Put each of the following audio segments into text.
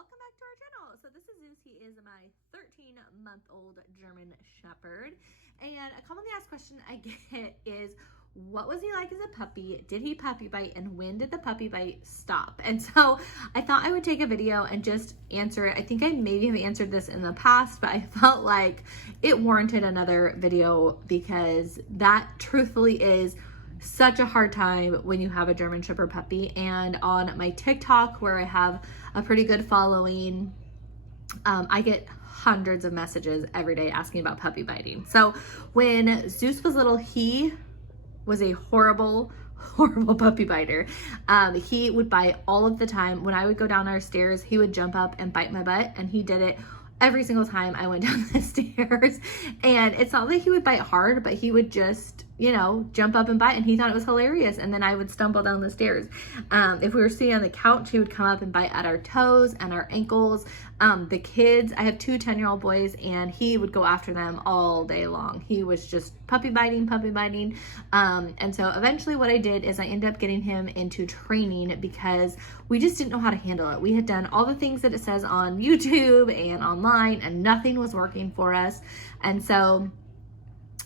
welcome back to our channel. So this is Zeus. He is my 13-month-old German Shepherd. And a commonly asked question I get is, what was he like as a puppy? Did he puppy bite? And when did the puppy bite stop? And so I thought I would take a video and just answer it. I think I maybe have answered this in the past, but I felt like it warranted another video because that truthfully is such a hard time when you have a German Shepherd puppy. And on my TikTok, where I have a pretty good following, I get hundreds of messages every day asking about puppy biting. So when Zeus was little, he was a horrible puppy biter. He would bite all of the time. When I would go down our stairs, he would jump up and bite my butt, and he did it every single time I went down the stairs. And it's not like he would bite hard, but he would just, you know, jump up and bite, and he thought it was hilarious. And then I would stumble down the stairs. If we were sitting on the couch, he would come up and bite at our toes and our ankles. The kids, I have two 10-year-old boys, and he would go after them all day long. He was just puppy biting. And so eventually what I did is I ended up getting him into training because we just didn't know how to handle it. We had done all the things that it says on YouTube and online, and nothing was working for us. And so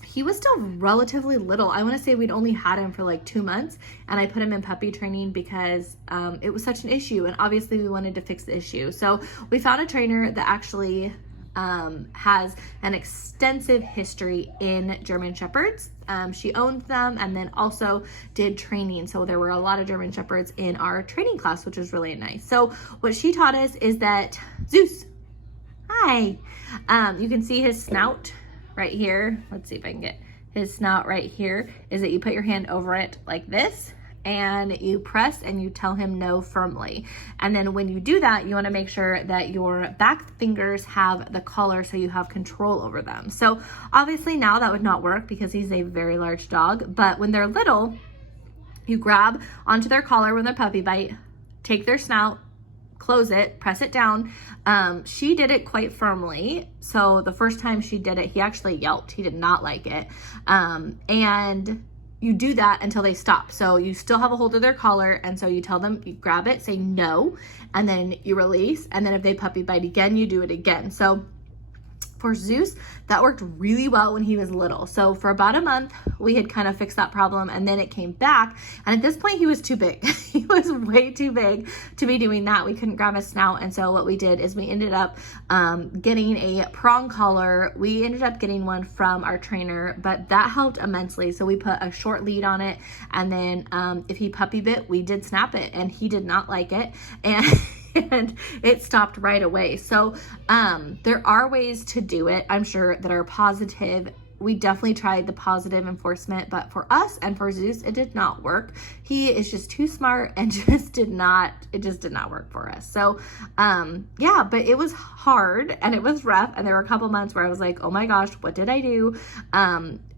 he was still relatively little. I want to say we'd only had him for like 2 months, and I put him in puppy training because it was such an issue, and obviously we wanted to fix the issue. So we found a trainer that actually has an extensive history in German Shepherds. She owned them and then also did training. So there were a lot of German Shepherds in our training class, which was really nice. So what she taught us is that Zeus, hi, you can see his snout right here. Let's see if I can get his snout right here, is that you put your hand over it like this, and you press and you tell him no firmly. And then when you do that, you want to make sure that your back fingers have the collar so you have control over them. So obviously now that would not work because he's a very large dog, but when they're little, you grab onto their collar when they're puppy bite, take their snout, close it, press it down. She did it quite firmly. So the first time she did it, he actually yelped. He did not like it. And you do that until they stop. So you still have a hold of their collar. And so you tell them, you grab it, say no, and then you release. And then if they puppy bite again, you do it again. So for Zeus, that worked really well when he was little. So for about a month, we had kind of fixed that problem, and then it came back. And at this point, he was too big. He was way too big to be doing that. We couldn't grab his snout. And so what we did is we ended up getting a prong collar. We ended up getting one from our trainer, but that helped immensely. So we put a short lead on it. And then if he puppy bit, we did snap it, and he did not like it. And it stopped right away. So there are ways to do it, I'm sure, that are positive. We definitely tried the positive enforcement, but for us and for Zeus, it did not work. He is just too smart and it just did not work for us. So yeah, but it was hard and it was rough. And there were a couple months where I was like, oh my gosh, what did I do?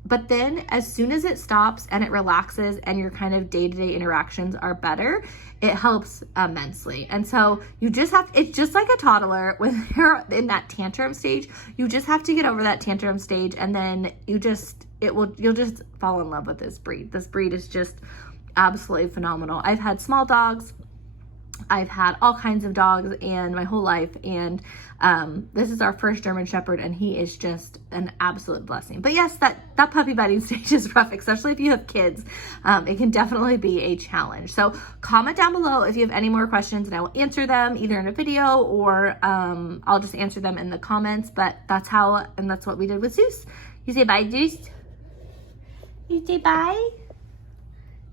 But then as soon as it stops and it relaxes and your kind of day-to-day interactions are better, it helps immensely. And so you just have, it's just like a toddler when they're in that tantrum stage. You just have to get over that tantrum stage, and then you'll just fall in love with this breed. This breed is just absolutely phenomenal. I've had small dogs, I've had all kinds of dogs and my whole life, and this is our first German Shepherd, and he is just an absolute blessing. But yes, that puppy biting stage is rough, especially if you have kids. It can definitely be a challenge. So comment down below if you have any more questions, and I will answer them either in a video or I'll just answer them in the comments. But that's what we did with Zeus. You say bye, Zeus? You say bye?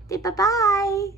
Say bye-bye.